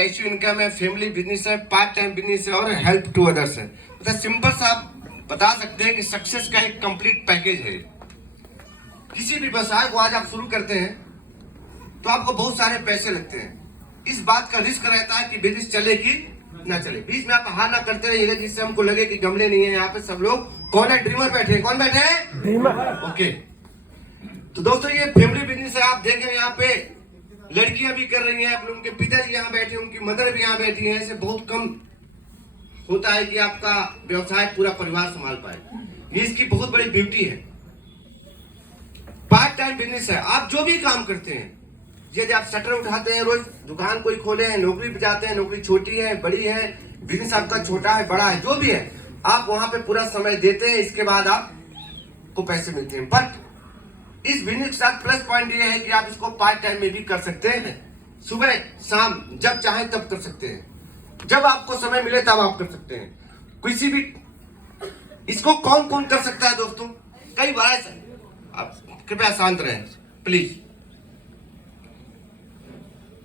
Passive income है, family business है, part time business है और हेल्प टू अदर्स है। मतलब सिंपल सा आप बता सकते हैं कि सक्सेस का एक कंप्लीट पैकेज है। किसी भी व्यवसाय को आज आप शुरू करते हैं तो आपको बहुत सारे पैसे लगते हैं। इस बात का रिस्क रहता है कि बिजनेस चले कि ना चले। बीच में आप हार ना करते रहिएगा जिससे हमको लगे कि गमले नहीं है। यहाँ पे सब लोग कौन है? ड्रीमर बैठे हैं। कौन बैठे हैं? ड्रीमर। ओके, तो दोस्तों ये फैमिली बिजनेस है। आप देखें यहाँ पे लड़कियां भी कर रही हैं, अपने उनके पिताजी यहाँ बैठे, उनकी मदर भी यहाँ बैठी है। ऐसे बहुत कम होता है कि आपका व्यवसाय पूरा परिवार संभाल पाए। ये इसकी बहुत बड़ी ब्यूटी है। पार्ट टाइम बिजनेस है। आप जो भी काम करते हैं, यदि आप शटर उठाते हैं, रोज दुकान कोई खोले हैं, नौकरी पे जाते हैं, नौकरी छोटी है बड़ी है, बिजनेस आपका छोटा है बड़ा है, जो भी है, आप वहां पे पूरा समय देते हैं। इसके बाद आपको पैसे मिलते हैं। बट इस बिजनेस के साथ प्लस पॉइंट ये है कि आप इसको पार्ट टाइम में भी कर सकते हैं। सुबह शाम जब चाहे तब कर सकते हैं। जब आपको समय मिले तब आप कर सकते हैं। किसी भी इसको कौन कौन कर सकता है दोस्तों? कई बार ऐसा, आप कृपया शांत रहें प्लीज।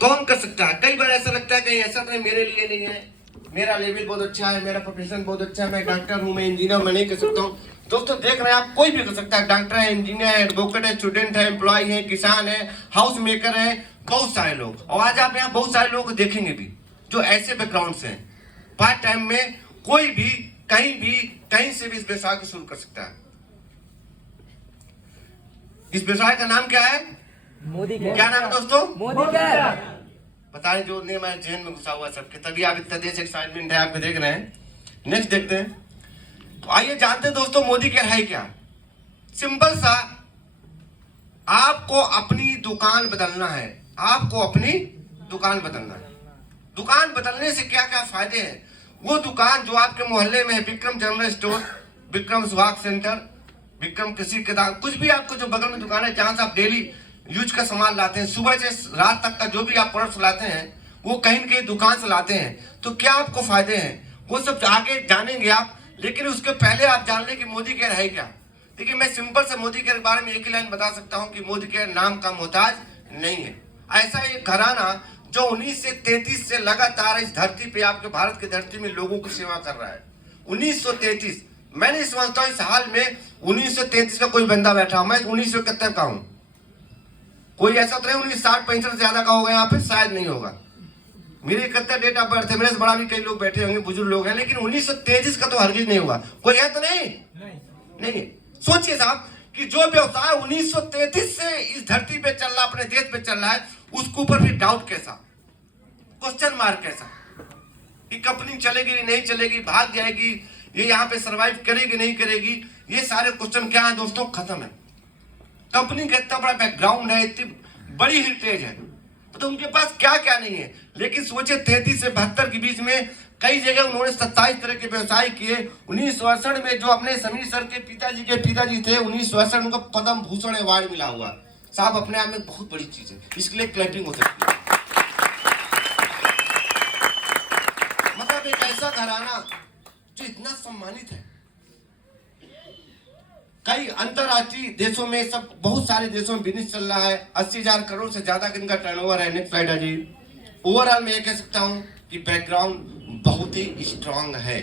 कौन कर सकता है? कई बार ऐसा लगता है कहीं ऐसा तो मेरे लिए नहीं है, मेरा लेवल बहुत अच्छा है, मेरा प्रोफेशन बहुत अच्छा है, मैं डॉक्टर हूं, मैं इंजीनियर, मैं नहीं कर सकता हूं। दोस्तों देख रहे हैं आप, कोई भी कर सकता है। डॉक्टर है, इंजीनियर है, एडवोकेट है, स्टूडेंट है, एम्प्लॉय है, किसान है, हाउस मेकर है, बहुत सारे लोग। और आज आप यहाँ बहुत सारे लोग को देखेंगे भी जो ऐसे बैकग्राउंड से हैं। पार्ट टाइम में कोई भी कहीं से भी इस व्यवसाय को शुरू कर सकता है। इस व्यवसाय का नाम क्या है? मोदी केयर। क्या नाम है दोस्तों? मोदी केयर। बताएं, जो नहीं मैं जेल में घुसा हुआ सबके, तभी आप इतना देश एक्साइटमेंट है, आप देख रहे हैं। नेक्स्ट देखते हैं। तो आइए जानते हैं दोस्तों मोदी केयर है क्या। सिंपल सा, आपको अपनी दुकान बदलना है। आपको अपनी दुकान बदलना है। दुकान बदलने से क्या क्या फायदे हैं? वो दुकान जो आपके मोहल्ले में है, विक्रम जनरल स्टोर, विक्रम सुहाग सेंटर, विक्रम कृषि किताब, कुछ भी आपको जो बगल में दुकान है जहां से आप डेली यूज का सामान लाते हैं, सुबह से रात तक का जो भी आप प्रोडक्ट लाते हैं वो कहीं न कहीं दुकान से लाते हैं। तो क्या आपको फायदे हैं वो सब आगे जानेंगे आप। लेकिन उसके पहले आप जान लें कि मोदी केयर है क्या। देखिए, मैं सिंपल से मोदी केयर के बारे में एक ही लाइन बता सकता हूं कि मोदी केयर नाम का मोहताज नहीं है। ऐसा एक घराना जो 1933 से लगातार इस धरती पे, आपके भारत की धरती में लोगों की सेवा कर रहा है। 1933, मैं नहीं समझता हूं इस हाल में 1933 का कोई बंदा बैठा। मैं 1971 का हूं। कोई ऐसा तो नहीं 1960-65 से ज्यादा का होगा यहाँ पे? शायद नहीं होगा। मेरे 71 डेट ऑफ बर्थ है। मेरे से बड़ा भी कई लोग बैठे होंगे, बुजुर्ग लोग हैं, लेकिन 1933 का तो हरगिज नहीं हुआ। कोई है तो नहीं। सोचिए साहब कि जो व्यवसाय 1933 से इस धरती पे चल रहा, अपने देश पे चल रहा है, उसके ऊपर भी डाउट कैसा, क्वेश्चन मार्क कैसा कि कंपनी चलेगी नहीं चलेगी, भाग जाएगी, ये यहाँ पे सरवाइव करेगी नहीं करेगी, ये सारे क्वेश्चन क्या है दोस्तों? खत्म है। कंपनी का इतना बड़ा बैकग्राउंड है, इतनी बड़ी हेरिटेज है, तो उनके पास क्या क्या नहीं है। लेकिन सोचे 33 से 72 के बीच में कई जगह उन्होंने 27 तरह के व्यवसाय किए। 1968 में जो अपने समीर सर के पिताजी थे, 1968 उनको पद्म भूषण अवार्ड मिला हुआ। साहब अपने आप में बहुत बड़ी चीज है, इसके लिए क्लैपिंग हो सकती है। मतलब एक ऐसा घराना जो इतना सम्मानित है। कई अंतरराष्ट्रीय देशों में, सब बहुत सारे देशों में बिजनेस चल रहा है। 80,000 करोड़ से ज्यादा का इनका टर्नओवर है। नेक्स्ट स्लाइड है जी। ओवरऑल मैं ये कह सकता हूं कि बैकग्राउंड बहुत ही स्ट्रांग है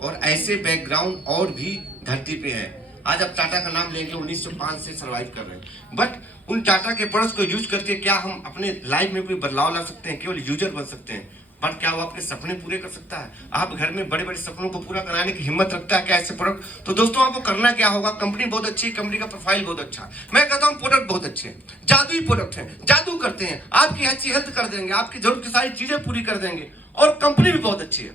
और ऐसे बैकग्राउंड और भी धरती पे है। आज आप टाटा का नाम लेंगे, 1905 से सर्वाइव कर रहे हैं। बट उन टाटा के प्रोडक्ट्स को यूज करके क्या हम अपने लाइफ में कोई बदलाव ला सकते हैं? केवल यूजर बन सकते हैं। बट क्या वो अपने सपने पूरे कर सकता है? आप घर में बड़े बड़े सपनों को पूरा कराने की हिम्मत रखता है क्या ऐसे प्रोडक्ट? तो दोस्तों आपको करना क्या होगा? कंपनी बहुत अच्छी है, कंपनी का प्रोफाइल बहुत अच्छा है, मैं कहता हूं प्रोडक्ट बहुत अच्छे हैं, जादुई प्रोडक्ट है, जादू करते हैं, आपकी अच्छी हेल्थ कर देंगे, आपकी जरूरत की सारी चीजें पूरी कर देंगे, और कंपनी भी बहुत अच्छी है।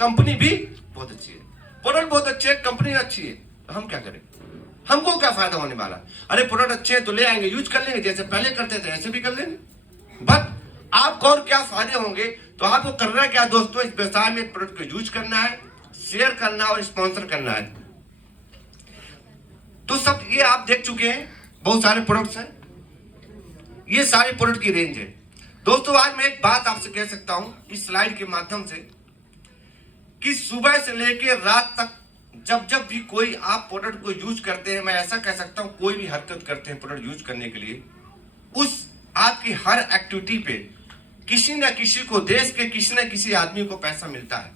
कंपनी भी बहुत अच्छी है, प्रोडक्ट बहुत अच्छे है, कंपनी अच्छी है, तो हम क्या करें? हमको क्या फायदा होने वाला? अरे प्रोडक्ट अच्छे हैं तो ले आएंगे, यूज कर लेंगे, जैसे पहले करते थे ऐसे भी कर लेंगे। बट आपको और क्या फायदे होंगे? तो आपको करना क्या दोस्तों? इस व्यवसाय में प्रोडक्ट को यूज करना है, शेयर करना और स्पॉन्सर करना है। तो सब ये आप देख चुके हैं, बहुत सारे प्रोडक्ट्स हैं, ये सारे प्रोडक्ट की रेंज है। दोस्तों आज मैं एक बात आपसे कह सकता हूं इस स्लाइड के माध्यम से कि सुबह से लेकर रात तक जब जब भी कोई आप प्रोडक्ट को यूज करते हैं, मैं ऐसा कह सकता हूं कोई भी हरकत करते हैं प्रोडक्ट यूज करने के लिए, उस आपकी हर एक्टिविटी पे किसी न किसी को, देश के किसी न किसी आदमी को पैसा मिलता है,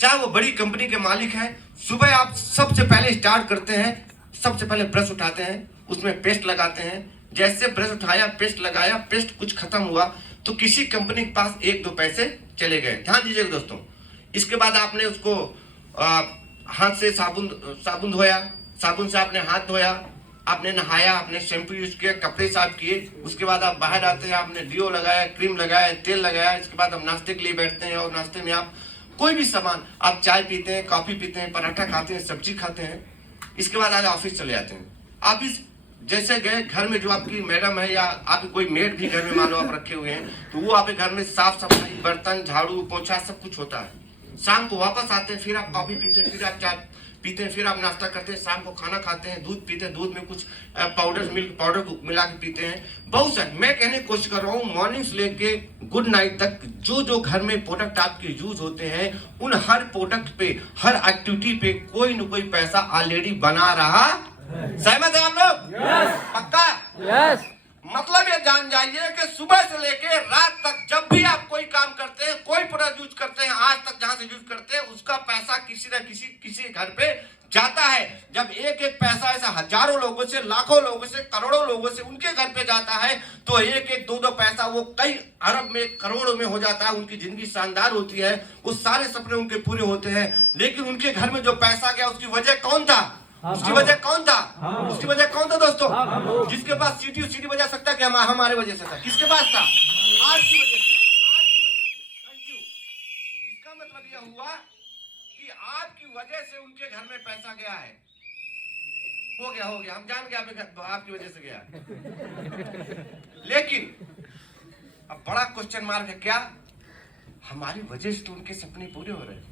चाहे वो बड़ी कंपनी के मालिक हैं। सुबह आप सबसे पहले स्टार्ट करते हैं, सबसे पहले ब्रश उठाते हैं, उसमें पेस्ट लगाते हैं। जैसे ब्रश उठाया, पेस्ट लगाया, पेस्ट कुछ खत्म हुआ तो किसी कंपनी के पास 1-2 पैसे चले गए। ध्यान दीजिएगा दोस्तों। इसके बाद आपने उसको हाथ से साबुन धोया, साबुन से आपने हाथ धोया, आपने नहाया, आपने शैम्पू यूज किया, कपड़े साफ किए। उसके बाद आप बाहर आते हैं, आपने डिओ लगाया, क्रीम लगाया, तेल लगाया। इसके बाद आप नाश्ते के लिए बैठते हैं और नाश्ते में आप कोई भी सामान, आप चाय पीते हैं, कॉफी पीते हैं, पराठा खाते हैं, सब्जी खाते हैं। इसके बाद आज ऑफिस चले जाते हैं। ऑफिस जैसे गए, घर में जो आपकी मैडम है या आपकी कोई मेड भी घर में मान लो आप रखे हुए हैं, तो वो आपके घर में साफ सफाई, बर्तन, झाड़ू पोछा सब कुछ होता है। शाम को वापस आते हैं, फिर आप कॉफी पीते हैं, फिर आप चाय पीते हैं, फिर आप नाश्ता करते हैं, शाम को खाना खाते हैं, दूध पीते हैं, दूध में कुछ मिल्क पाउडर मिला के पीते हैं। बहुत सारे, मैं कहने की कोशिश कर रहा हूँ, मॉर्निंग से लेके गुड नाइट तक जो घर में प्रोडक्ट आपके यूज होते हैं, उन हर प्रोडक्ट पे, हर एक्टिविटी पे कोई न कोई पैसा ऑलरेडी बना रहा। सहमत है आप लोग? पक्का? यस। मतलब ये जान जाइए कि सुबह से लेके रात तक जब भी आप कोई काम करते हैं, कोई प्रोडक्ट यूज करते हैं, आज तक जहां से यूज करते हैं, उसका पैसा किसी न किसी घर पे जाता है। जब एक पैसा ऐसा हजारों लोगों से, लाखों लोगों से, करोड़ों लोगों से उनके घर पे जाता है, तो एक 2 पैसा वो कई अरब में, करोड़ों में हो जाता है। उनकी जिंदगी शानदार होती है, वो सारे सपने उनके पूरे होते हैं। लेकिन उनके घर में जो पैसा गया, उसकी वजह कौन था? उसकी वजह कौन था? उसकी वजह कौन था दोस्तों? जिसके पास सीटी बजा सकता कि हमारे वजह से था? किसके पास था? आज की वजह से। Thank you. इसका मतलब यह हुआ कि आपकी वजह से उनके घर में पैसा गया है। हो गया, हम जान गए आपकी वजह से गया। लेकिन अब बड़ा क्वेश्चन मार्क है, क्या हमारी वजह से तो उनके सपने पूरे हो रहे हैं?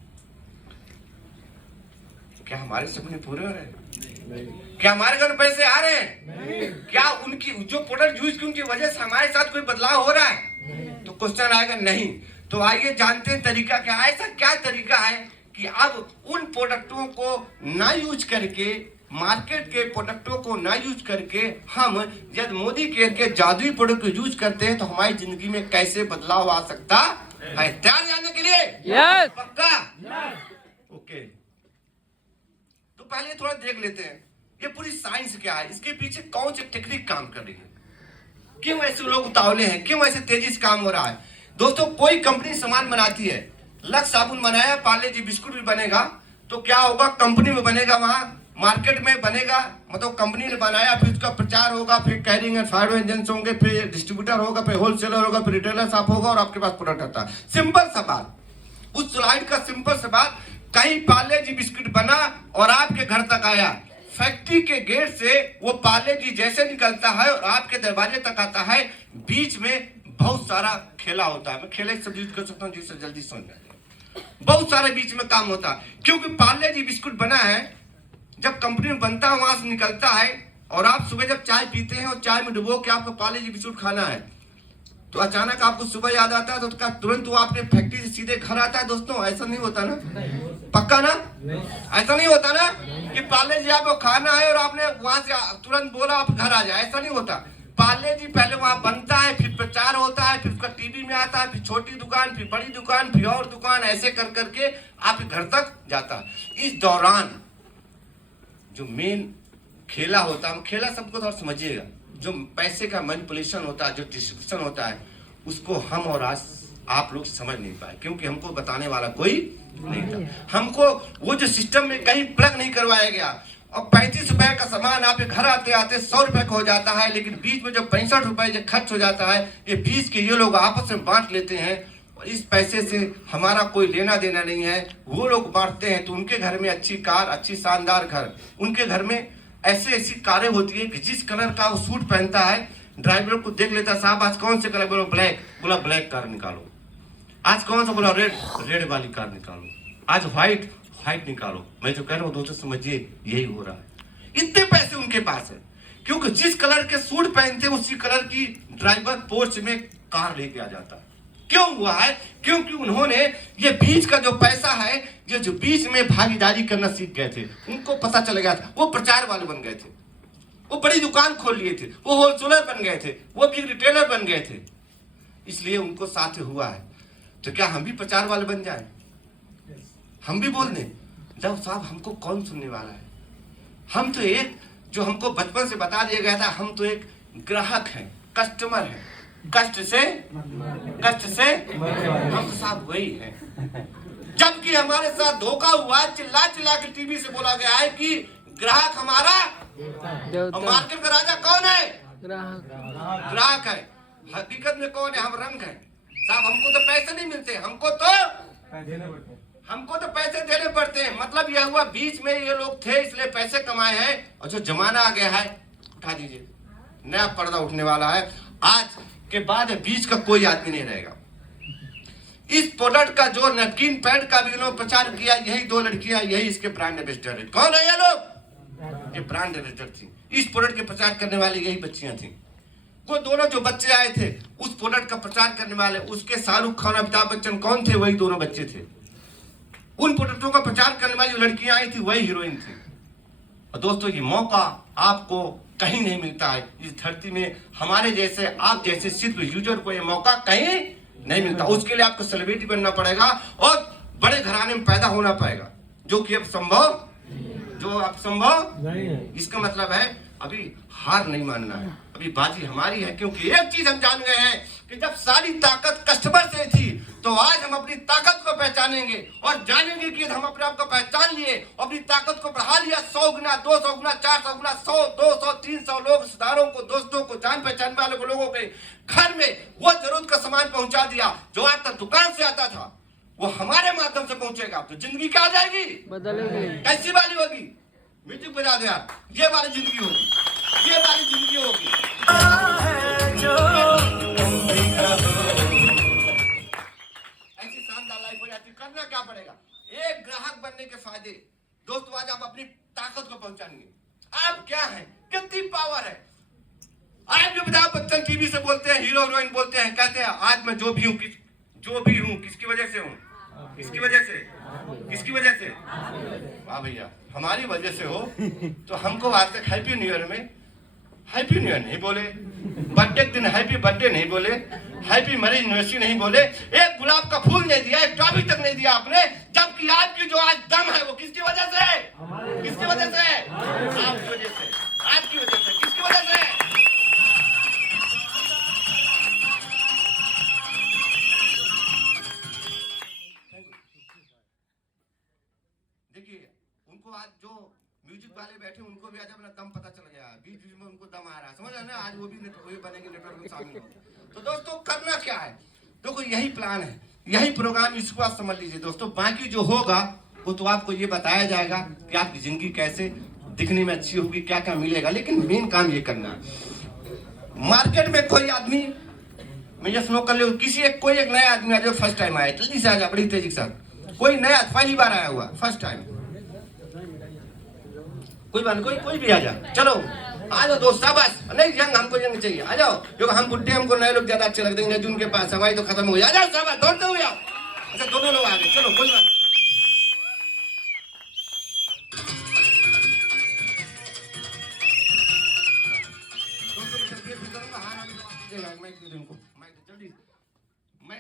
क्या हमारे सपने पूरे हो रहे हैं? क्या हमारे घर में पैसे आ रहे हैं? क्या उनकी जो प्रोडक्ट यूज की उनकी वजह से हमारे साथ कोई बदलाव हो रहा है? तो क्वेश्चन आएगा नहीं। तो आइए जानते हैं तरीका क्या है। ऐसा क्या तरीका है कि अब उन प्रोडक्टों को ना यूज करके, मार्केट के प्रोडक्टों को ना यूज करके, हम जब मोदी केयर के जादुई प्रोडक्ट को यूज करते हैं तो हमारी जिंदगी में कैसे बदलाव आ सकता है। तैयार जानने के लिए? यस। पक्का? ओके। तो पहले थोड़ा देख लेते हैं ये पूरी साइंस क्या है, इसके पीछे कौन सी टेक्निक काम कर रही है, क्यों ऐसे लोग उतावले हैं, क्यों ऐसे तेजी से काम हो रहा है। दोस्तों, कोई कंपनी सामान बनाती है, लक्स साबुन बनाया, पार्ले जी बिस्कुट भी बनेगा, तो क्या होगा, कंपनी में बनेगा, वहां मार्केट में बनेगा, मतलब कंपनी ने बनाया, फिर उसका प्रचार होगा, फिर कैरिंग एंड फायरिंग एजेंट्स होंगे, फिर डिस्ट्रीब्यूटर होगा, फिर होलसेलर होगा, फिर रिटेलर शॉप होगा और आपके पास प्रोडक्ट आता है। सिंपल सा बात, उस स्लाइड का सिंपल सा बात, कहीं पार्ले जी बिस्कुट बना और आपके घर तक आया, फैक्ट्री के गेट से वो पार्ले जी जैसे निकलता है और आपके दरवाजे तक आता है, बीच में बहुत सारा खेला होता है। मैं खेले से यूज कर सकता हूँ जिससे जल्दी समझ में आए। बहुत सारे बीच में काम होता है, क्योंकि पार्ले जी बिस्कुट बना है, जब कंपनी में बनता है वहां से निकलता है, और आप सुबह जब चाय पीते हैं और चाय में डुबो के आपको पार्ले जी बिस्कुट खाना है, तो अचानक आपको सुबह याद आता है, तो उसका तुरंत वो आपके फैक्ट्री से सीधे घर आता है। दोस्तों, ऐसा नहीं होता ना? पक्का ना? ऐसा नहीं होता ना कि पार्ले जी आपको खाना है और आपने वहां से तुरंत बोला आप घर आ जाए, ऐसा नहीं होता। पार्ले जी पहले वहां बनता है, फिर प्रचार होता है, फिर उसका टीवी में आता है, फिर छोटी दुकान, फिर बड़ी दुकान, फिर और दुकान, ऐसे कर करके आपके घर तक जाता है। इस दौरान जो मेन खेला होता है, खेला सबको थोड़ा समझिएगा, जो पैसे का मैनिपुलेशन होता है, जो डिस्ट्रीब्यूशन होता है, उसको हम और आज आप लोग समझ नहीं पाए, क्योंकि हमको बताने वाला कोई नहीं था। हमको वो जो सिस्टम में कहीं प्लग नहीं करवाया गया, और 35 रुपए का सामान आपके घर आते आते 100 रुपए का हो जाता है, लेकिन बीच में जो 65 रुपए जो खर्च हो जाता है, ये बीच के ये लोग आपस में बांट लेते हैं, और इस पैसे से हमारा कोई लेना देना नहीं है। वो लोग बांटते हैं तो उनके घर में अच्छी कार, अच्छी शानदार घर, उनके घर में ऐसी कारें होती है कि जिस कलर का वो सूट पहनता है, ड्राइवर को देख लेता, साहब आज कौन से कलर, बोलो ब्लैक, बोला ब्लैक कार निकालो, आज कौन सा, बोला रेड वाली कार निकालो, आज व्हाइट निकालो। मैं जो कह रहा हूँ दोस्तों, समझिए यही हो रहा है। इतने पैसे उनके पास है, क्योंकि जिस कलर के सूट पहनते हैं उसी कलर की ड्राइवर पोर्च में कार लेके आ जाता है। क्यों हुआ है? क्योंकि उन्होंने ये बीच का जो पैसा है, जो बीच में भागीदारी करना सीख गए थे, उनको पता चल गया था, वो प्रचार वाले बन गए थे, वो बड़ी दुकान खोल लिए थे, वो होलसेलर बन गए थे, वो बिग रिटेलर बन गए थे। इसलिए उनको साथ हुआ है। तो क्या हम भी प्रचार वाले बन जाए, हम भी बोल दें? जब साहब हमको कौन सुनने वाला है? हम तो एक, जो हमको बचपन से बता दिया गया था, हम तो एक ग्राहक हैं, कस्टमर हैं, कष्ट से हम तो साहब वही हैं। जबकि हमारे साथ धोखा हुआ, चिल्ला चिल्ला के टीवी से बोला गया है कि ग्राहक हमारा और मार्केट का राजा कौन है? ग्राहक है। हकीकत में कौन है? हम रंग हैं साहब। हमको तो पैसे नहीं मिलते, हमको तो पैसे देने पड़ते हैं। मतलब यह हुआ बीच में ये लोग थे इसलिए पैसे कमाए हैं, और जो जमाना आ गया है, उठा दीजिए, नया पर्दा उठने वाला है। आज के बाद बीच का कोई आदमी नहीं रहेगा। इस प्रोडक्ट का जो नैपकिन पैड का भी इन्होंने प्रचार किया, यही दो लड़कियां, यही इसके ब्रांड एम्बेसडर है। कौन है ये लोग? ये ब्रांड एम्बेसडर थी। इस प्रोडक्ट के प्रचार करने वाली यही बच्चियां थी। वो दोनों जो बच्चे आए थे उस प्रोडक्ट का प्रचार करने वाले, उसके शाहरुख खान, अमिताभ बच्चन कौन थे? वही दोनों बच्चे थे। उन प्रोडक्टों का प्रचार करने वाली जो लड़कियां आई थी वही हीरोइन थी। और दोस्तों, ये मौका आपको कहीं नहीं मिलता है इस धरती में। हमारे जैसे, आप जैसे सिर्फ यूजर को ये मौका कहीं नहीं मिलता। उसके लिए आपको सेलिब्रिटी बनना पड़ेगा और बड़े घराने में पैदा होना पड़ेगा, जो कि अब संभव नहीं है। इसका मतलब है अभी हार नहीं मानना है, अभी बाजी हमारी है। क्योंकि एक चीज हम जान गए हैं कि जब सारी ताकत कस्टमर से थी, तो आज हम अपनी ताकत को पहचानेंगे और जानेंगे कि हम अपने आप को पहचान लिए, अपनी ताकत को बढ़ा लिया। 100 गुना, 200 गुना, 400 गुना, 100, 200, 300 लोग, रिश्तेदारों को, दोस्तों को, जान पहचान वाले को, लोगों के घर में वो जरूरत का सामान पहुंचा दिया। जो आज तक दुकान से आता था वो हमारे माध्यम से पहुंचेगा, तो जिंदगी क्या आ जाएगी? बदलेगी। कैसी वाली होगी? म्यूजिक बजा दो यार। ये वाली जिंदगी होगी, ये वाली जिंदगी होगी। ऐसी शानदार लाइफ हो जाती। करना क्या पड़ेगा? एक ग्राहक बनने के फायदे दोस्तों, आज आप अपनी ताकत को पहचानेंगे। आप क्या हैं, कितनी पावर है। आज भी अमिताभ बच्चन टीवी से बोलते हैं, हीरो हीरोइन बोलते हैं, कहते हैं आज मैं जो भी हूँ किसकी वजह से हूँ? किसकी वजह से? किसकी वजह से? वाह भैया, हमारी वजह से हो। तो हमको आज तक हैप्पी न्यू ईयर में हैप्पी न्यू ईयर नहीं बोले, बर्थडे के दिन हैप्पी बर्थडे नहीं बोले, हैप्पी मैरिज एनिवर्सरी नहीं बोले, एक गुलाब का फूल नहीं दिया, एक टॉफी तक नहीं दिया आपने। जबकि आपकी जो आज दम है वो किसकी वजह से है? किसकी वजह से है? आपकी वजह से, आपकी वजह से। किसकी वजह से? देखिए, उनको आज जो म्यूजिक वाले बैठे उनको भी आज अपना दम पता चल गया, बीच बीच में उनको दम आ रहा है, समझ रहे हैं ना? आज वो भी बनेंगे नेटवर्क में शामिल। तो दोस्तों, करना क्या है? देखो, यही प्लान है, यही प्रोग्राम, इसको आप समझ लीजिए दोस्तों। बाकी जो होगा वो तो आपको ये बताया जाएगा कि आपकी जिंदगी कैसे दिखने में अच्छी होगी, क्या क्या मिलेगा। लेकिन मेन काम ये करना है। मार्केट में कोई आदमी, मैं ये स्नो कर ले, कोई एक नया आदमी आ जाए, फर्स्ट टाइम आया, जल्दी से आ जाए, बड़ी तेजी के साथ। कोई नया पहली बार आया हुआ, फर्स्ट टाइम, कोई बात, कोई भी आ जाए। चलो आ जाओ दोस्त, बस नहीं यंग, हमको यंग चाहिए, आ जाओ। क्योंकि हम बुढ़े, हमको नए लोग ज्यादा अच्छे लगते हैं, जिनके पास हमारी तो खत्म हो गई। आ जाओ सब, दौड़ते हुए आओ। अच्छा, दोनों लोग आ गए, चलो कोई बात।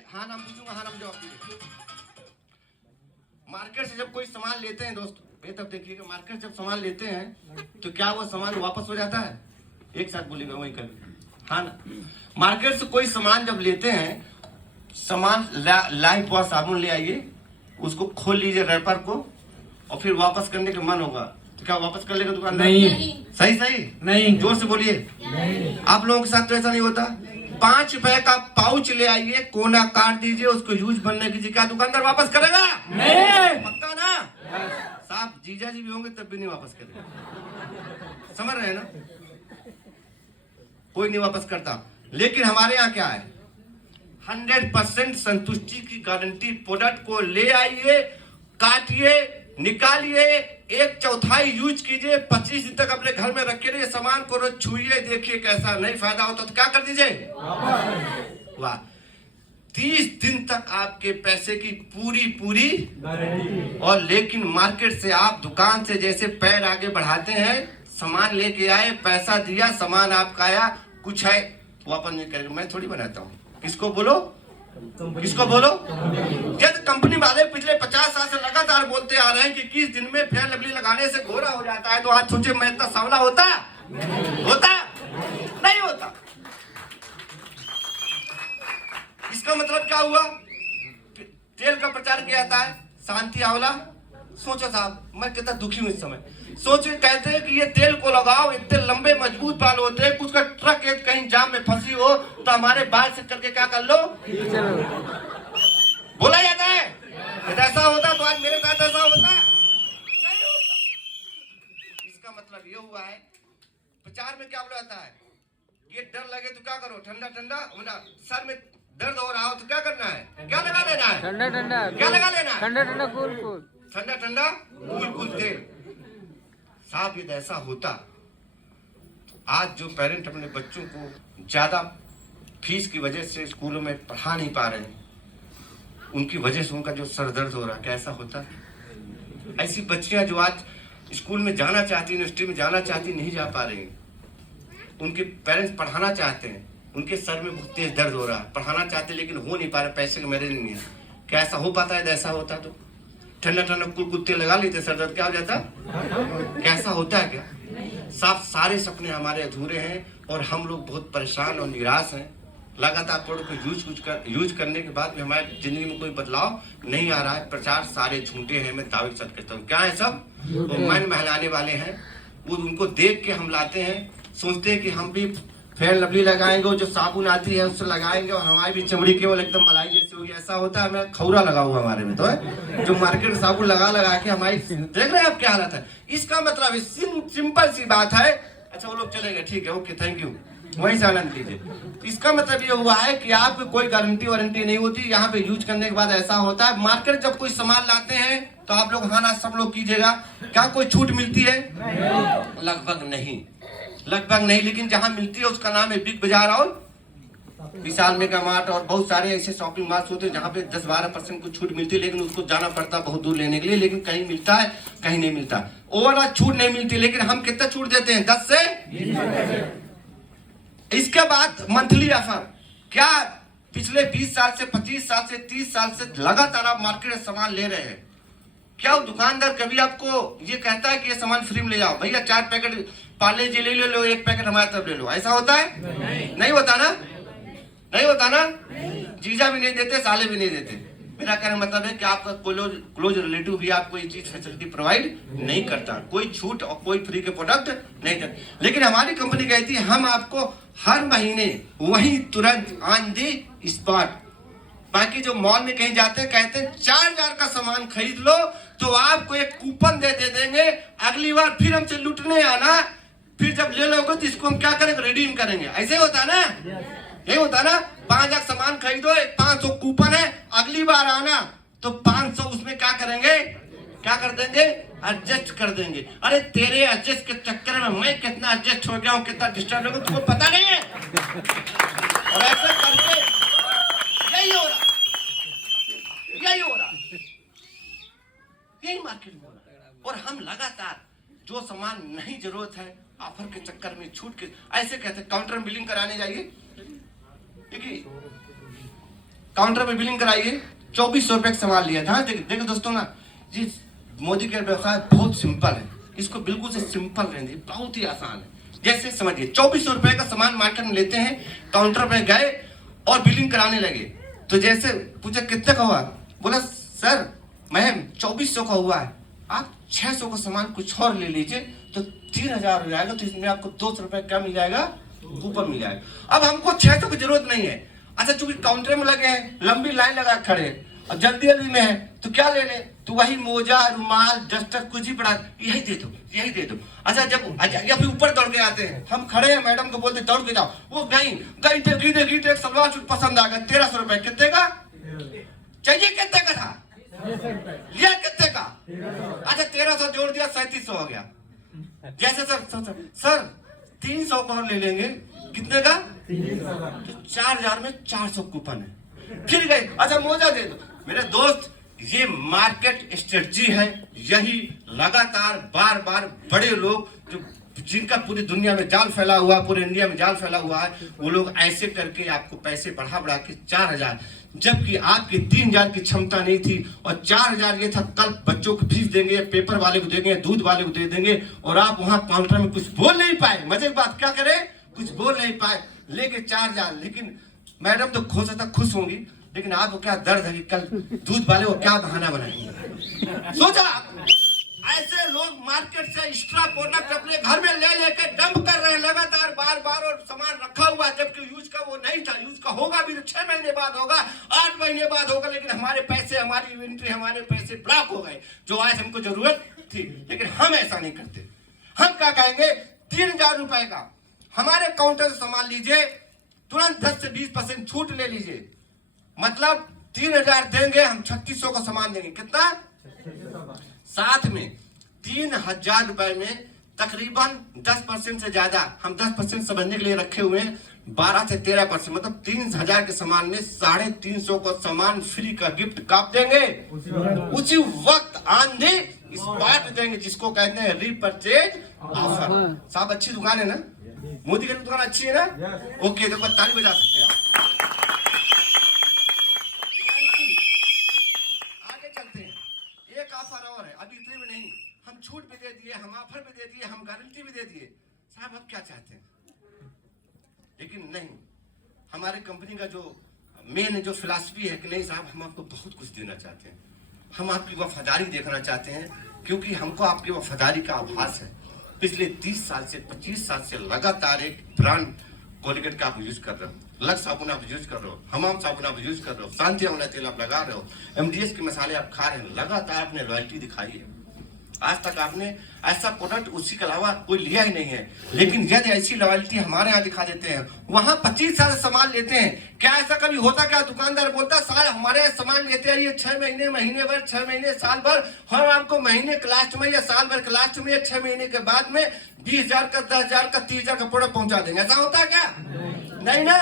हाँ नाम पूछूंगा, हाँ नाम जवाब दीजिए। मार्केट से जब कोई सामान लेते हैं दोस्तों, ये तब देखिएगा, मार्केट जब सामान लेते हैं तो क्या वो सामान वापस हो जाता है? एक साथ बोलिएगा, वही कर। हाँ ना, मार्केट से कोई सामान जब लेते हैं, सामान लाइफ बॉय साबुन ले आइए, उसको खोल लीजिए रैपर को, और फिर वापस करने का मन होगा तो क्या वापस कर लेगा दुकानदार? नहीं। सही नहीं, जोर से बोलिए। आप लोगों के साथ तो ऐसा नहीं होता। 5 रुपए का पाउच ले आइए, कोना काट दीजिए, उसको यूज बनने कीजिए, क्या दुकानदार वापस करेगा? नहीं। पक्का ना? साहब जीजा जी भी होंगे तब भी नहीं वापस करेगा, समझ रहे हैं ना? कोई नहीं वापस करता। लेकिन हमारे यहाँ क्या है? 100% संतुष्टि की गारंटी। प्रोडक्ट को ले आइए, काटिए, निकालिए, 1/4 यूज कीजिए, 25 दिन तक अपने घर में रखे रहिए, सामान को रोज छुइए, देखिए कैसा नहीं फायदा होता तो क्या कर दीजिए? वाह, 30 दिन तक आपके पैसे की पूरी और। लेकिन मार्केट से आप दुकान से जैसे पैर आगे बढ़ाते हैं, सामान लेके आए, पैसा दिया, सामान आपका आया, कुछ है वापस नहीं करेगा। मैं थोड़ी बनाता हूँ, किसको बोलो, किसको बोलो? जब कंपनी वाले पिछले 50 साल से लगातार बोलते आ रहे हैं कि 21 दिन में फेयर लवली लगाने से गोरा हो जाता है, तो आज सोचे मैं इतना सांवला होता नहीं होता। इसका मतलब क्या हुआ? तेल का प्रचार किया जाता है, शांति आंवला। सोचो साहब, मैं कितना दुखी हूं इस समय। सोचो, कहते हैं कि ये तेल को लगाओ, इतने लंबे मजबूत बाल होते हैं, कुछ का ट्रक कहीं जाम में फंसी हो तो हमारे बाल से करके क्या कर लो, बोला जाता है। ऐसा होता तो आज मेरे साथ ऐसा होता नहीं होता। इसका मतलब ये हुआ है, प्रचार में क्या बोला जाता है, ये डर लगे तो क्या करो, ठंडा ठंडा, सर में दर्द हो रहा हो तो क्या करना है, क्या लगा लेना है, ठंडा ठंडा, क्या लगा लेना है, ठंडा ठंडा कूल कूल, ठंडा ठंडा कूल कूल तेल। साहब ये ऐसा होता, आज जो पेरेंट अपने बच्चों को ज्यादा फीस की वजह से स्कूलों में पढ़ा नहीं पा रहे हैं, उनकी वजह से उनका जो सर दर्द हो रहा है, कैसा होता। ऐसी बच्चियां जो आज स्कूल में जाना चाहती, यूनिवर्सिटी में जाना चाहती, नहीं जा पा रही, उनके पेरेंट्स पढ़ाना चाहते हैं, उनके सर में बहुत तेज दर्द हो रहा है, पढ़ाना चाहते लेकिन हो नहीं पा रहे, पैसे का मैनेज नहीं है। क्या ऐसा हो पाता है? ऐसा होता तो ठंडा ठंडा कुत्ते लगा लेते, सर दर्द क्या हो जाता? कैसा होता है क्या? साफ सारे सपने हमारे अधूरे हैं और हम लोग बहुत परेशान और निराश हैं। लगातार प्रोडक्ट को यूज करने के बाद भी हमारी जिंदगी में कोई बदलाव नहीं आ रहा है। प्रचार सारे झूठे हैं, मैं दावे के साथ कहता हूँ। क्या है सब? वो मन बहलाने वाले हैं। वो उनको देख के हम लाते हैं, सोचते हैं कि हम भी फेयर लवली लगाएंगे, जो साबुन आती है उससे लगाएंगे और हमारी भी चमड़ी केवल एकदम मलाई जैसी होगी। ऐसा होता है, मैं खौरा लगा हुआ हमारे में तो है, जो मार्केट में साबुन लगा के हमारी, देख रहे हैं आप क्या हालत है। इसका मतलब सिंपल सी बात है। अच्छा वो लोग चले गए, ठीक है, ओके, थैंक यू, वहीं से आनंद लीजिए। इसका मतलब ये हुआ है कि आपको कोई गारंटी वारंटी नहीं होती। यहाँ पे यूज करने के बाद ऐसा होता है, मार्केट जब कोई सामान लाते हैं तो आप लोग हाँ ना सब लोग कीजिएगा, क्या कोई छूट मिलती है? लगभग नहीं, लेकिन जहाँ मिलती है उसका नाम है बिग बाजार और विशाल मेगा मार्ट और बहुत सारे ऐसे शॉपिंग मॉल्स होते हैं जहाँ पे 10-12% की छूट मिलती है, लेकिन उसको जाना पड़ता है बहुत दूर लेने के लिए। लेकिन कहीं मिलता है, कहीं नहीं मिलता। ओवरऑल छूट नहीं मिलती, लेकिन हम कितना छूट देते हैं? 10 से 20%। इसके बाद मंथली ऑफर। क्या पिछले 20 साल से, 25 साल से, 30 साल से लगातार आप मार्केट से सामान ले रहे हैं, क्या वो दुकानदार कभी आपको ये कहता है कि ये सामान फ्री में ले जाओ, भैया 4 पैकेट पार्ले जी ले लो, 1 पैकेट हमारे तरफ ले लो? ऐसा होता है? नहीं होता ना, नहीं होता ना। जीजा भी नहीं देते, साले भी नहीं देते। मेरा कहने मतलब है कि आपका क्लोज रिलेटिव भी आपको ये चीज फैसिलिटी प्रोवाइड नहीं करता, कोई छूट और कोई फ्री के प्रोडक्ट नहीं देता। लेकिन हमारी कंपनी कहती है हम आपको हर महीने वही तुरंत ऑन दी स्पॉट। बाकी जो मॉल में कहीं जाते हैं, कहते हैं 4000 का सामान खरीद लो तो आपको एक कूपन दे देंगे, अगली बार फिर हमसे लूटने आना, फिर जब ले लोगे तो इसको हम क्या करेंगे, रिडीम करेंगे। ऐसे होता ना, नहीं होता ना। 5000 सामान खरीदो, 500 कूपन है, अगली बार आना तो 500 उसमें क्या करेंगे, क्या कर देंगे, एडजस्ट कर देंगे। अरे तेरे एडजस्ट के चक्कर में मैं कितना एडजस्ट हो गया हूँ, कितना डिस्टर्ब हो गया, तुमको पता नहीं है। और ऐसे करके यही हो रहा, यही मार्केट में हो रहा। और हम लगातार जो सामान नहीं जरूरत है, ऑफर के चक्कर में, छूट के, ऐसे कहते हैं काउंटर में बिलिंग कराने जाइए, देखिए काउंटर में बिलिंग कराइए, 2400 रुपए का सामान लिया था। देखो दोस्तों ना, जी मोदी का व्यवसाय बहुत सिंपल है, इसको बिल्कुल से सिंपल रहने दीजिए, बहुत ही आसान है। जैसे समझिए 2400 रुपए का सामान मार्केट में लेते हैं, काउंटर पे गए और बिलिंग कराने लगे, तो जैसे पूछा कितने का हुआ, बोला सर मैम 2400 का हुआ है, आप 600 का सामान कुछ और ले लीजिए तो 3000 हो जाएगा, तो इसमें आपको 200 रुपए क्या मिल जाएगा, कूपन मिल जाएगा। अब हमको 600 की जरूरत नहीं है। अच्छा चूंकि काउंटर में लगे हैं, लंबी लाइन लगा खड़े हैं और जल्दी में है, तो क्या ले ले, तो वही मोजा, रुमाल, डस्टर कुछ ही पड़ा, यही दे दो, यही दे दो। अच्छा या फिर ऊपर दौड़ के आते हैं, हम खड़े हैं, मैडम को बोलते दौड़ के जाओ, वो गई देखी एक सलवार सूट पसंद आ गया, 1300 रुपए, कितने का चाहिए, कितने का था, ये कितने का, अच्छा 1300 जोड़ दिया, 3700 हो गया। जैसे सर 300 का और ले लेंगे, कितने का, तो 4000 में 400 कूपन है, फिर गए, अच्छा मोजा दे दो। मेरे दोस्त ये मार्केट स्ट्रेटजी है, यही लगातार बार बार बड़े लोग जो जिनका पूरी दुनिया में जाल फैला हुआ, पूरे इंडिया में जाल फैला हुआ है, वो लोग ऐसे करके आपको पैसे बढ़ा बढ़ा के 4,000, जबकि आपकी 3,000 की क्षमता नहीं थी और 4,000 ये था कल बच्चों को फीस देंगे, पेपर वाले को देंगे, दूध वाले को दे देंगे, और आप वहां काउंटर में कुछ बोल नहीं पाए। मजे की बात क्या करें, कुछ बोल नहीं पाए, लेके 4,000। लेकिन मैडम तो खुश होंगी, लेकिन आपको क्या दर्द है कि कल दूध वाले को क्या बहाना बनाएंगे। सोचा ऐसे लोग मार्केट से एक्स्ट्रा प्रोडक्ट अपने घर में ले लेके डंप कर रहे हैं लगातार बार बार, और सामान रखा हुआ, जबकि यूज का वो नहीं था। यूज का होगा भी तो 6 महीने बाद होगा, 8 महीने बाद होगा, लेकिन हमारे पैसे, हमारी इन्वेंट्री, हमारे पैसे ब्लॉक हो गए, जो आज हमको जरूरत थी। लेकिन हम ऐसा नहीं करते। हम क्या कहेंगे, 3,000 रुपए का हमारे काउंटर से सामान लीजिए, तुरंत 10 से 20% छूट ले लीजिए, मतलब 3,000 देंगे, हम 3,600 का सामान देंगे। कितना? साथ में 3,000 रुपए में तकरीबन 10% से ज्यादा, हम 10% समझने के लिए रखे हुए हैं, 12 से 13%, मतलब 3,000 के सामान में 350 का सामान फ्री का गिफ्ट कब देंगे? उसी वक्त आन दे स्पॉट देंगे, जिसको कहते हैं रीपरचेज ऑफर। साहब अच्छी दुकान है ना, मोदी की दुकान अच्छी है ना? ओके, तो ताली बजा सकते हैं आप। एक ऑफर और है, अभी इतने में नहीं, हम छूट भी दे दिए, हम ऑफर भी दे दिए, हम गारंटी भी दे दिए। साहब आप क्या चाहते हैं? लेकिन नहीं, हमारे कंपनी का जो मेन जो फिलॉसफी है कि नहीं साहब, हम आपको बहुत कुछ देना चाहते हैं, हम आपकी वफादारी देखना चाहते हैं, क्योंकि हमको आपकी वफादारी का आभास है। पिछले 30 साल से 25 साल से लगातार एक ब्रांड कोलगेट का आप यूज कर रहे हो, लक्स साबुन आप यूज कर रहे हो, हमाम साबुन आप यूज कर रहे हो, शांति अमला तेल आप लगा रहे हो, MDS के मसाले आप खा रहे हैं, लगातार आपने लॉयल्टी दिखाई है। आज तक आपने ऐसा प्रोडक्ट उसी के अलावा कोई लिया ही नहीं है। लेकिन यदि ऐसी लॉयल्टी हमारे यहाँ दिखा देते हैं, वहां 25 साल सामान लेते हैं, क्या ऐसा कभी होता? क्या दुकानदार बोलता साल हमारे यहाँ सामान लेते आइए 6 महीने, महीने भर, 6 महीने, साल भर, हम आपको महीने के लास्ट में या साल भर के लास्ट में या 6 महीने के बाद में 20,000 का, 10,000 का, 30,000 का प्रोडक्ट पहुंचा देंगे? ऐसा होता है क्या? नहीं ना,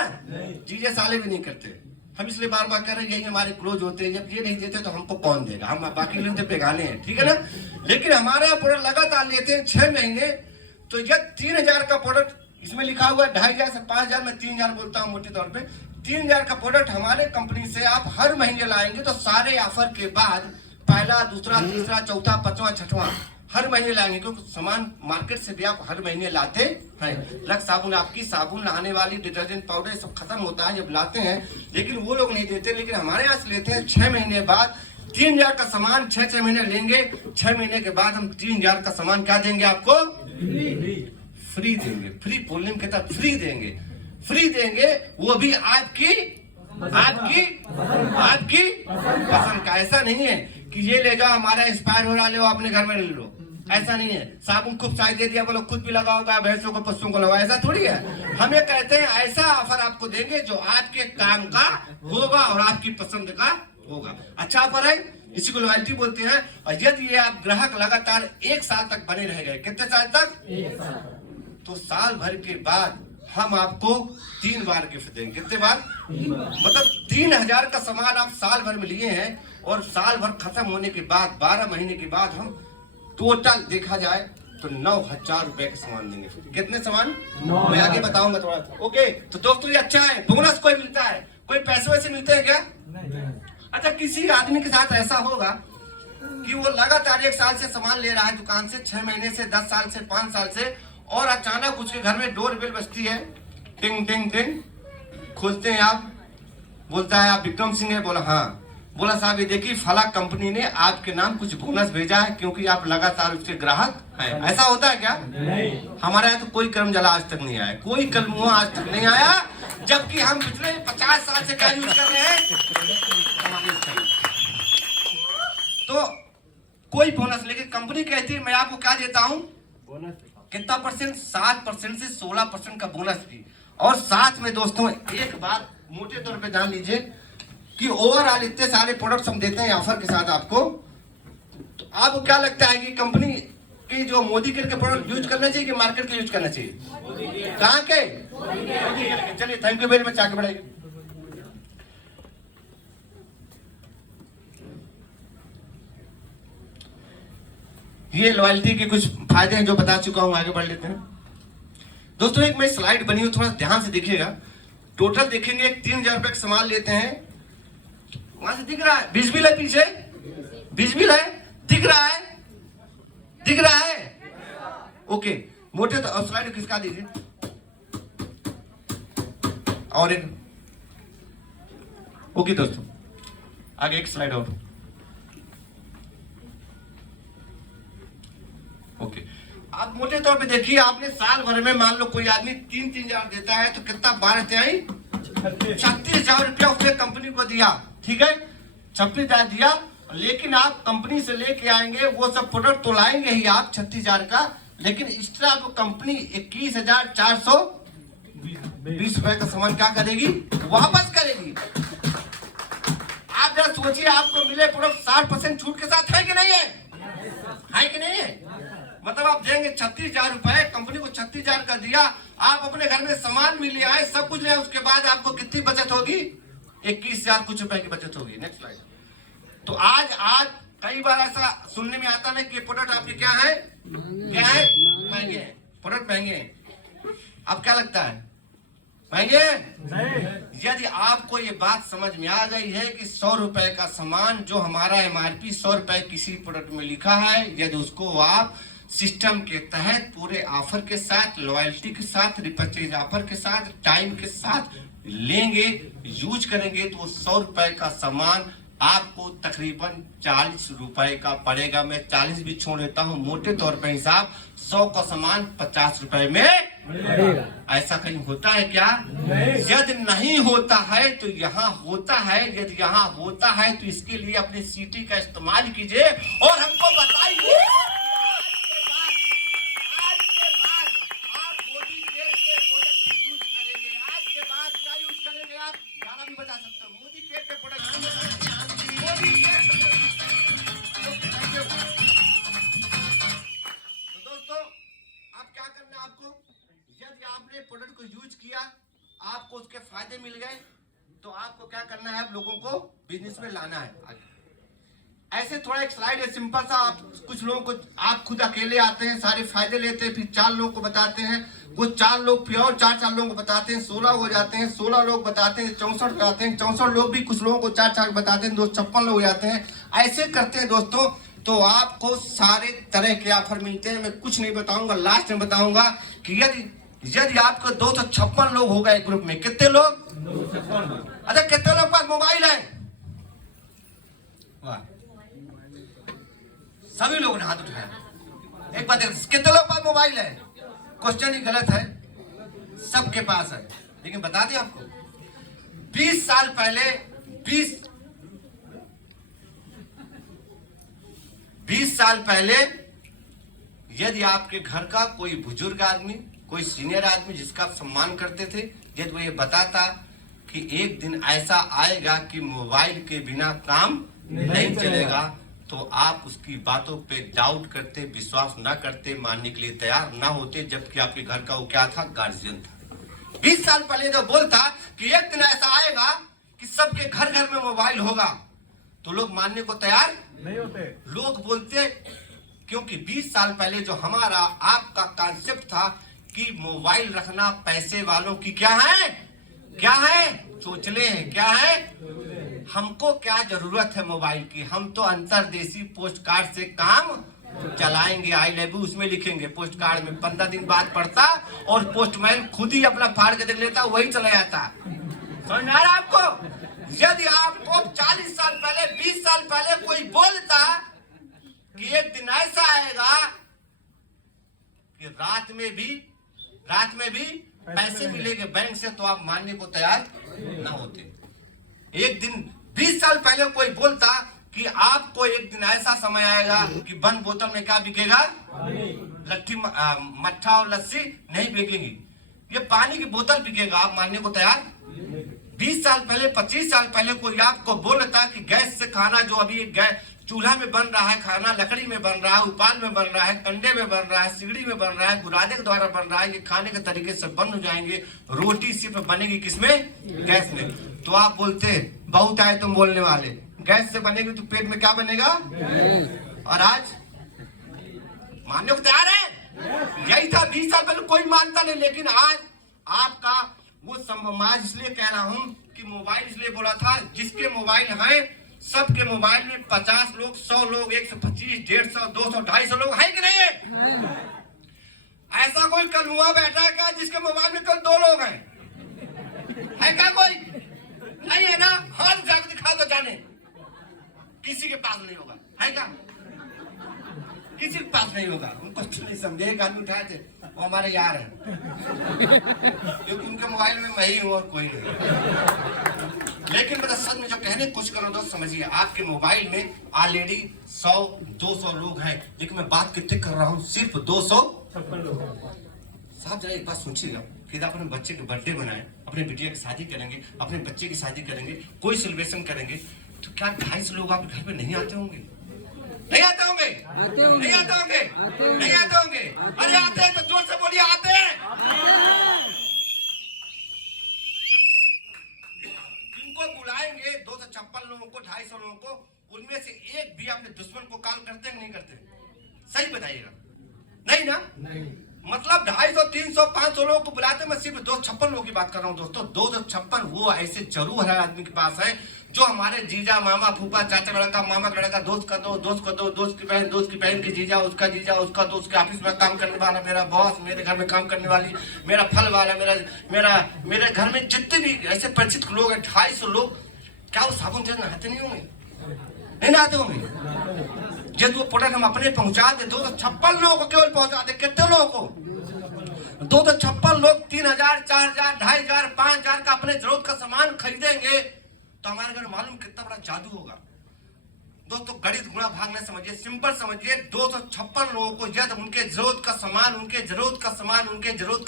जीजे साले भी नहीं करते। हम इसलिए बार बार कह रहे हैं, यही हमारे क्लोज होते हैं, जब ये नहीं देते तो हमको कौन देगा, हम बाकी लोग तो बेगाने हैं, ठीक है ना? लेकिन हमारे यहाँ प्रोडक्ट लगातार लेते हैं 6 महीने, तो ये 3,000 का प्रोडक्ट इसमें लिखा हुआ है 2,500 से 5,000, मैं 3,000 बोलता हूँ मोटे तौर पे, 3,000 का प्रोडक्ट हमारे कंपनी से आप हर महीने लाएंगे तो सारे ऑफर के बाद पहला, दूसरा, तीसरा, चौथा, 5वां, 6वां हर महीने लाएंगे, क्योंकि सामान मार्केट से भी आप हर महीने लाते हैं। लक्स साबुन, आपकी साबुन, नहाने वाली, डिटर्जेंट पाउडर, सब खत्म होता है जब लाते हैं, लेकिन वो लोग नहीं देते। लेकिन हमारे यहाँ से लेते हैं 6 महीने बाद 3,000 का सामान, 6 महीने लेंगे, 6 महीने के बाद हम 3,000 का सामान क्या देंगे आपको? फ्री देंगे। फ्री बोलने में कहता फ्री देंगे, फ्री देंगे, वो भी आपकी पसंद का। ऐसा नहीं है कि ये ले जाओ हमारा एक्सपायर हो रहा, ले अपने घर में ले लो, ऐसा नहीं है। साबुन खूब साइज दे दिया, बोलो खुद भी लगाओगा, भैंसों को, पशुओं को लगाओ, ऐसा थोड़ी है। हम ये कहते हैं ऐसा ऑफर आपको देंगे जो आपके काम का होगा और आपकी पसंद का होगा। अच्छा ऑफर है, इसी को लॉयल्टी बोलते हैं। और यदि ये आप ग्राहक लगातार 1 साल तक बने रह गए, कितने साल तक? 1 साल। तो साल भर के बाद हम आपको 3 बार गिफ्ट देंगे। कितने बार? मतलब 3,000 का सामान आप साल भर में लिए हैं, और साल भर खत्म होने के बाद 12 महीने के बाद हम टोटल देखा जाए तो 9,000 रुपए का सामान देंगे। कितने सामान? 9। मैं आगे बताऊंगा थोड़ा। ओके, तो दोस्तों ये अच्छा है। बोनस कोई मिलता है? कोई पैसे वैसे मिलते हैं क्या? अच्छा, किसी आदमी के साथ ऐसा होगा कि वो लगातार 1 साल से सामान ले रहा है दुकान से, 6 महीने से, 10 साल से, 5 साल से, और अचानक उसके घर में डोर बेल बजती है, टिंग टिंग टिंग, खोलते हैं आप, बोलता है आप विक्रम सिंह है? बोला हाँ। बोला साहब ये देखिए फला कंपनी ने आपके नाम कुछ बोनस भेजा है, क्योंकि आप लगातार उसके ग्राहक हैं। ऐसा होता है क्या? नहीं। हमारे यहाँ तो कोई कर्मजला आज तक नहीं आया, कोई कर्ममुआ आज तक नहीं आया, जबकि हम पिछले 50 साल से क्या यूज कर रहे हैं। तो कोई बोनस, लेकिन कंपनी कहती है मैं आपको क्या देता हूँ, कितना परसेंट? 7% से 16% का बोनस भी। और साथ में दोस्तों एक बात मोटे तौर पे जान लीजिए कि ओवरऑल इतने सारे प्रोडक्ट्स हम देते हैं ऑफर के साथ आपको, तो आपको क्या लगता है कि कंपनी की जो मोदी केयर के प्रोडक्ट यूज करना चाहिए कि मार्केट के यूज करना चाहिए? कहाँ के? चलिए, थैंक यू वेरी मच, आगे बढ़ाइए। ये लॉयल्टी के कुछ फायदे हैं जो बता चुका हूं, आगे बढ़ लेते हैं दोस्तों। एक मेरी स्लाइड बनी हुई, थोड़ा ध्यान से देखिएगा। टोटल देखेंगे 3000 रुपए का सामान लेते हैं। वहां से दिख रहा है 20 बिल है, पीछे 20 बिल है, दिख रहा है, दिख रहा है। ओके, मोटे तो स्लाइड खिसका दीजिए। और एक, ओके दोस्तों, आगे एक स्लाइड और। ओके, आप मोटे तौर पे देखिए, आपने साल भर में मान लो कोई आदमी 3-3000 देता है तो कितना 36,000 रुपया उसने कंपनी को दिया, ठीक है, 36,000 दिया। लेकिन आप कंपनी से लेके आएंगे, वो सब प्रोडक्ट तो लाएंगे ही आप 36,000 का, लेकिन एक्स्ट्रा आपको कंपनी 21,420 रुपए का सामान क्या करेगी, वापस करेगी। आप जरा सोचिए, आपको मिले प्रोडक्ट 60% छूट के साथ है कि नहीं है, है कि नहीं है? मतलब आप देंगे 36,000 रुपए, कंपनी को 36,000 का दिया, आप अपने घर में सामान भी ले आए, सब कुछ ले आए, उसके बाद आपको कितनी बचत होगी, 21,000 कुछ रुपए की बचत होगी। Next slide. तो आज कई बार ऐसा सुनने में आता है कि प्रोडक्ट आपके क्या है, महंगे हैं, प्रोडक्ट महंगे हैं। अब क्या लगता है, महंगे? यदि आपको ये बात समझ में आ गई है कि 100 रुपए का सामान जो हमारा MRP 100 रुपए किसी प्रोडक्ट में लिखा है, यदि उसको आप सिस्टम के तहत पूरे ऑफर के साथ, लॉयल्टी के साथ, रिपर्चेज ऑफर के साथ, टाइम के साथ लेंगे, यूज करेंगे, तो 100 रुपए का सामान आपको तकरीबन 40 रुपए का पड़ेगा। मैं 40 भी छोड़ देता हूँ, मोटे तौर पर हिसाब 100 का सामान 50 रुपए में। ऐसा कहीं होता है क्या? यदि नहीं होता है तो यहाँ होता है। यदि यहाँ होता है तो इसके लिए अपने सीटी का इस्तेमाल कीजिए और हमको बताइए आज के बाद आप मोदी केयर के प्रोडक्ट यूज करेंगे। आज के बाद क्या यूज करेंगे? आप गाना भी बजा सकते हो, मोदी केयर के प्रोडक्ट। तो दोस्तों, अब क्या करना है आपको, यदि आपने प्रोडक्ट को यूज किया, आपको उसके फायदे मिल गए, तो आपको क्या करना है, आप लोगों को बिजनेस में लाना है आगे। ऐसे थोड़ा एक स्लाइड है सिंपल सा। आप कुछ लोगों को, आप खुद अकेले आते हैं, सारे फायदे लेते हैं, फिर 4 लोगों को बताते हैं, वो 4 लोग फिर और 4 लोगों को बताते हैं, 16 हो जाते हैं, 16 लोग बताते हैं, 64 हो जाते हैं, 64 लोग भी कुछ लोगों को 4 बताते हैं, 256 लोग हो जाते हैं। ऐसे करते हैं दोस्तों, तो आपको सारे तरह के ऑफर मिलते हैं। मैं कुछ नहीं बताऊंगा, लास्ट में बताऊंगा कि यदि आपको 256 लोग हो गए ग्रुप में, कितने लोग? 256। अच्छा, कितने लोग पास मोबाइल है? वाह, सभी लोगों ने हाथ उठाया। एक बात, कितने लोग पास मोबाइल है? क्वेश्चन ही गलत है, सबके पास है। लेकिन बता दें आपको, 20 साल पहले 20 साल पहले यदि आपके घर का कोई बुजुर्ग आदमी, कोई सीनियर आदमी जिसका आप सम्मान करते थे, यदि वो ये बताता कि एक दिन ऐसा आएगा कि मोबाइल के बिना काम नहीं चलेगा, तो आप उसकी बातों पे डाउट करते, विश्वास ना करते, मानने के लिए तैयार ना होते, जबकि आपके घर का वो क्या था, गार्जियन था। 20 साल पहले जो बोलता कि एक दिन ऐसा आएगा कि सबके घर घर में मोबाइल होगा, तो लोग मानने को तैयार नहीं होते। लोग बोलते, क्योंकि 20 साल पहले जो हमारा आपका कॉन्सेप्ट था कि मोबाइल रखना पैसे वालों की क्या है, चोचले हैं। क्या है? हमको क्या जरूरत है मोबाइल की? हम तो अंतरदेशी पोस्ट कार्ड से काम चलाएंगे। आई लव यू उसमें लिखेंगे, पोस्ट कार्ड में 15 दिन बाद पढ़ता और पोस्टमैन खुद ही अपना फाड़ के देख लेता, वही चला जाता। समझ में आ रहा आपको? यदि आपको 40 साल पहले, 20 साल पहले कोई बोलता कि एक दिन ऐसा आएगा कि रात में भी पैसे मिलेंगे बैंक से, तो आप मानने को तैयार ना होते। एक दिन 20 साल पहले कोई बोलता कि आपको एक दिन ऐसा समय आएगा कि बंद बोतल में क्या बिकेगा, लट्ठी, मट्ठा और लस्सी नहीं बिकेगी, ये पानी की बोतल बिकेगा, आप मानने को तैयार? 20 साल पहले, 25 साल पहले कोई आपको बोलता कि गैस से खाना, जो अभी गैस चूल्हा में बन रहा है खाना, लकड़ी में बन रहा है, उपाल में बन रहा है, कंडे में बन रहा है, सिगड़ी में बन रहा है, गुरादे के द्वारा बन रहा है, ये खाने के तरीके से बंद हो जाएंगे। रोटी सिर्फ बनेगी किसमें? गैस में। तो आप बोलते बहुत आए तुम बोलने वाले, गैस से बनेगी तो पेट में क्या बनेगा? और आज मानने को तैयार है? यही था 20 साल पहले, कोई मानता नहीं। लेकिन आज आपका वो समाज, इसलिए कह रहा हूं कि मोबाइल इसलिए बोला था, जिसके मोबाइल हैं सबके मोबाइल में 50 लोग, 100 लोग, 125, 150, 200, 250 लोग है कि नहीं है? ऐसा कोई कलमुआ बैठा है क्या जिसके मोबाइल में कल 2 लोग हैं? है क्या कोई? नहीं है ना? हाथ जाकर दिखा दो, जाने किसी के पास नहीं होगा। है क्या? किसी के पास नहीं होगा। उनको नहीं समझे, एक आदमी उठाए थे, वो हमारे यार हैं, क्योंकि उनके मोबाइल में मैं ही हूं और कोई नहीं। लेकिन मतलब सच में जो कहने की कोशिश कर रहा हूं दोस्त, समझिए आपके मोबाइल में ऑलरेडी 100-200 लोग हैं, लेकिन मैं बात कितने कर रहा हूं? सिर्फ 256 लोग। साहब जरा एक बात सोचिएगा कि अपने बच्चे के बर्थडे बनाए, अपने बिटिया की शादी करेंगे, अपने बच्चे की शादी करेंगे, कोई सेलिब्रेशन करेंगे, तो क्या 250 लोग आपके घर पे नहीं आते होंगे? नहीं आते होंगे? नहीं आते होंगे? नहीं आते होंगे? अरे आते हैं तो जोर से बोलिए, आते हैं। जिनको बुलाएंगे 256 लोगों को, 250 लोगों को, उनमें से एक भी अपने दुश्मन को कॉल करते हैं नहीं करते? सही बताइएगा। नहीं ना? नहीं। मतलब 250, 300, 500 लोगों को बुलाते, मैं सिर्फ 256 लोगों की बात कर रहा हूँ दोस्तों। 256 वो ऐसे जरूर है आदमी के पास है जो हमारे जीजा, मामा, फूफा, चाचा का लड़का, मामा का लड़का, दोस्त का दोस्त, दोस्त का दोस्त, दोस्त की बहन की जीजा, उसका दोस्त के ऑफिस में काम करने वाला, मेरा बॉस, मेरे घर में काम करने वाली, मेरा फल वाला, मेरे घर में जितने भी ऐसे परिचित लोग हैं 250 लोग, क्या वो साबुन से नहाते नहीं होंगे? नहीं नहाते होंगे? जब वो प्रोडक्ट हम अपने पहुंचा दे, 256 लोगों को केवल पहुंचा दे, कितने लोगों को? 256 लोग 3000, 4000, 2500, 5000 का अपने जरूरत का सामान खरीदेंगे तो हमारे घर मालूम कितना बड़ा जादू होगा दोस्तों। गणित गुणा भाग में समझिए, सिंपल समझिए। 256 लोगों को यदि उनके जरूरत का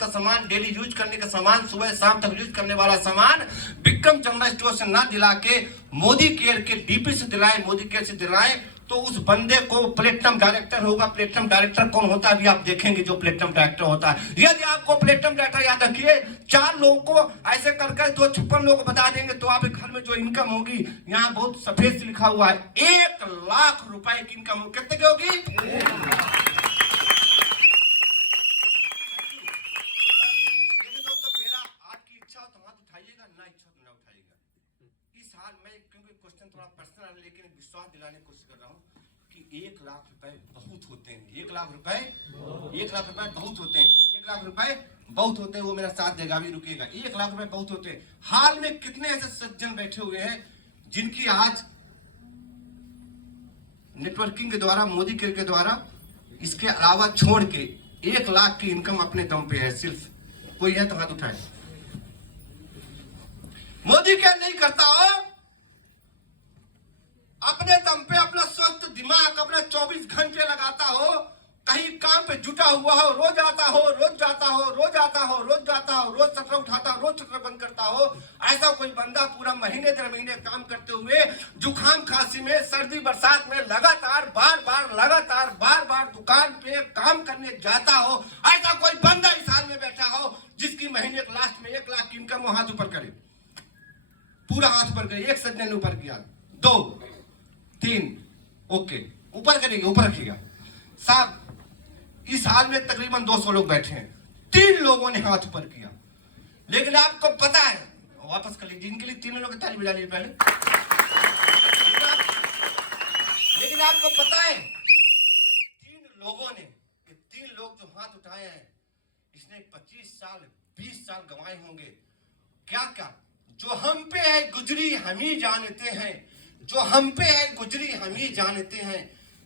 सामान, डेली यूज करने का सामान, सुबह शाम तक यूज करने वाला सामान विक्रम जनरल स्टोर से ना दिला के मोदी केयर के डीपी से दिलाए, मोदी केयर से दिलाए, तो उस बंदे को प्लेटिनम डायरेक्टर होगा। प्लेटिनम डायरेक्टर कौन होता है अभी आप देखेंगे, जो प्लेटिनम डायरेक्टर होता है। यदि आपको प्लेटिनम डायरेक्टर याद रखिए, 4 लोगों को ऐसे करके 256 लोगों को बता देंगे तो आपके घर में जो इनकम होगी, यहाँ बहुत सफेद से लिखा हुआ है, 1 लाख रुपए की इनकम होगी। कितने की होगी? दोस्तों मेरा आपकी इच्छा हो तो हाथ उठाइएगा, ना इच्छा तो ना उठाइएगा। इस हाल में क्योंकि क्वेश्चन थोड़ा पर्सनल है, लेकिन विश्वास दिलाने की कोशिश कर रहा हूँ कि 1 लाख रुपए बहुत होते हैं। 1 लाख रुपए बहुत होते हैं। 1 लाख रुपए बहुत होते हैं। वो मेरा साथ देगा, भी रुकेगा। 1 लाख रुपए बहुत होते हैं। हाल में कितने ऐसे सज्जन बैठे हुए हैं जिनकी आज नेटवर्किंग के द्वारा, मोदी केयर के द्वारा, इसके अलावा छोड़ के 1 लाख की इनकम अपने दम पे है। सिर्फ कोई है तो हाथ उठाए। मोदी केयर नहीं करता हो, अपने दम पे अपना स्वस्थ दिमाग अपना 24 घंटे लगाता हो, कहीं काम पे जुटा हुआ हो, रोज आता हो, रोज जाता हो, रोज सत्र उठाता हो, रोज सत्र बंद करता हो, ऐसा कोई बंदा पूरा महीने 1.5 महीने काम करते हुए जुकाम खांसी में, सर्दी बरसात में लगातार बार बार दुकान पे काम करने जाता हो, ऐसा कोई बंदा इस हाल में बैठा हो जिसकी महीने के लास्ट में 1 लाख की इनकम वो हाथ ऊपर करे, पूरा हाथ ऊपर करे। एक सज्जन ने ऊपर किया, 2, 3, ओके, ऊपर करेंगे, ऊपर रखिएगा साहब। इस हाल में तकरीबन 200 लोग बैठे हैं, 3 लोगों ने हाथ ऊपर किया। लेकिन आपको पता है, वापस कर लीजिए, जिनके लिए 3 लोग ताली बजा लीजिए पहले। लेकिन आपको पता है 3 लोग जो हाथ उठाए हैं, इसने 25 साल 20 साल गंवाए होंगे। क्या क्या जो हम पे है गुजरी हम ही जानते हैं, जो हम पे है गुजरी हम ही जानते हैं,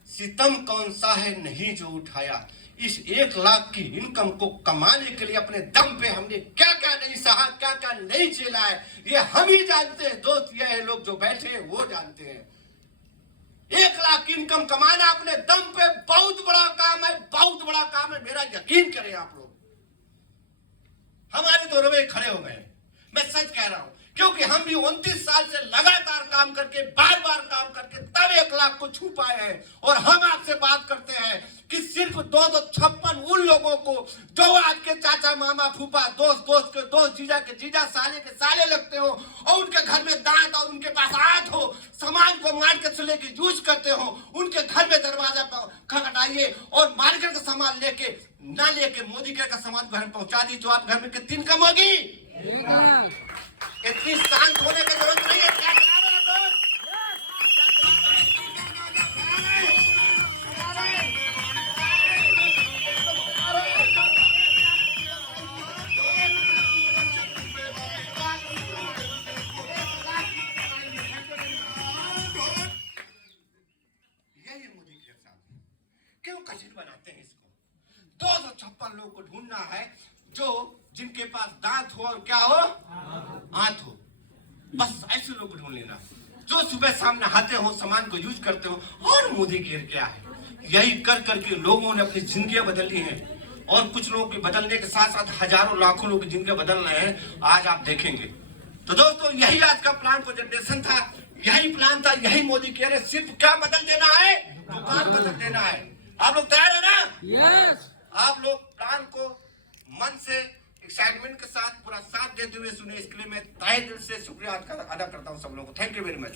सितम कौन सा है नहीं जो उठाया। इस 1 लाख की इनकम को कमाने के लिए अपने दम पे हमने क्या क्या नहीं सहा, क्या क्या नहीं झेला है, ये हम ही जानते हैं दोस्त। ये लोग जो बैठे हैं वो जानते हैं। 1 लाख की इनकम कमाना अपने दम पे बहुत बड़ा काम है, बहुत बड़ा काम है। मेरा यकीन करें आप लोग, हमारे तो रवे खड़े हो गए। मैं सच कह रहा हूं, क्योंकि हम भी 29 साल से लगातार काम करके बार बार काम करके तब 1 लाख को छू पाए हैं। और हम आपसे बात करते हैं कि सिर्फ 256 उन लोगों को जो आपके चाचा मामा फूफा दोस्त दोस्त के दोस्त जीजा के जीजा साले के साले लगते हो और उनके घर में दांत और उनके पास हाथ हो, सामान को मार्केट से लेके यूज करते हो, उनके घर में दरवाजा खटखटाइए और मार्केट का सामान लेके ना लेके मोदी के का सामान घर पहुंचा दी तो आप घर में कितनी इनकम होगी? इतनी शांत होने की जरूरत नहीं है। क्या कह रहे हैं लोग? यही मोदी के साथ क्यों कशिश बनाते हैं इसको? 256 लोग को ढूंढना है जो जिनके पास दांत हो और क्या हो, हाथ हो, बस ऐसे लोग ढूंढ लेना जो सुबह शाम नहाते हो, सामान को यूज करते हो। और मोदी केयर क्या है? यही कर करके लोगों ने अपनी जिंदगियां बदल ली हैं और कुछ लोगों के बदलने के साथ साथ हजारों लाखों लोग की जिंदगी बदल रहे हैं। आज आप देखेंगे। तो दोस्तों यही आज का प्लान प्रेजेंटेशन था, यही प्लान था, यही मोदी केयर है। सिर्फ क्या बदल देना है? दुकान बदल देना है। आप लोग तैयार है ना? यस। आप लोग प्लान को मन से एक्साइटमेंट के साथ पूरा साथ देते हुए सुने, इसके लिए मैं तहे दिल से शुक्रिया अदा करता हूं सब लोगों को। Thank you very much.